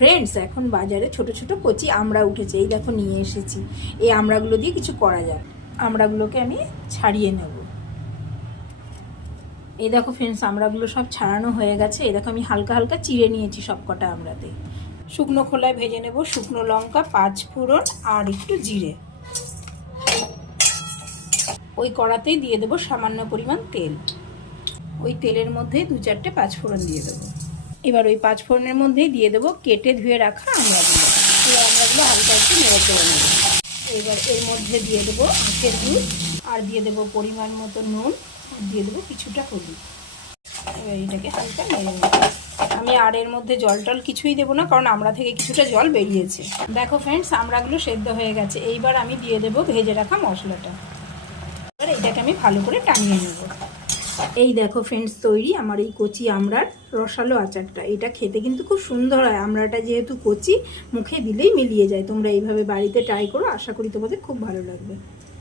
Friends এখন বাজারে ছোট ছোট কচি আমড়া উঠেছে, এই দেখো নিয়ে এসেছি। এই আমড়াগুলো দিয়ে কিছু করা যায় আমড়াগুলোকে আমি ছাড়িয়ে নেব। এই দেখো ফ্রেন্ডস আমড়াগুলো সব ছাড়ানো হয়ে গেছে। এই দেখো আমি হালকা হালকা চিড়ে নিয়েছি সব কটা আমড়াতে শুকনো খোলায় ভেজে নেব শুকনো লঙ্কা, পাঁচ ফোড়ন আর একটু জিরে। ওই কড়াতেই দিয়ে দেবো সামান্য পরিমাণ তেল। ওই তেলের মধ্যে দু চারটে পাঁচ ফোড়ন দিয়ে দেবো। এবার ওই পাঁচ ফোড়নের মধ্যেই দিয়ে দেবো কেটে ধুয়ে রাখা আমড়াগুলো এবার আমড়াগুলো হালকা একটু নেড়ে চেড়ে নেব। এবার এর মধ্যে দিয়ে দেবো আখের দুধ আর দিয়ে দেবো পরিমাণ মতো নুন, আর দিয়ে দেবো কিছুটা হলুদ। এবার এটাকে হালকা নেড়ে নেব। আমি আর এর মধ্যে জল টল কিছুই দেবো না, কারণ আমড়া থেকে কিছুটা জল বেরিয়েছে। দেখো ফ্রেন্ডস আমড়াগুলো সেদ্ধ হয়ে গেছে। এইবার আমি দিয়ে দেবো ভেজে রাখা মশলাটা। এবার এইটাকে আমি ভালো করে টানিয়ে নেব। এই দেখো ফ্রেন্ডস তৈরি আমার এই কচি আমড়ার রসালো আচারটা। এটা খেতে কিন্তু খুব সুন্দর হয়। আমড়াটা যেহেতু কচি, মুখে দিলেই মিলিয়ে যায়। তোমরা এইভাবে বাড়িতে ট্রাই করো, আশা করি তোমাদের খুব ভালো লাগবে।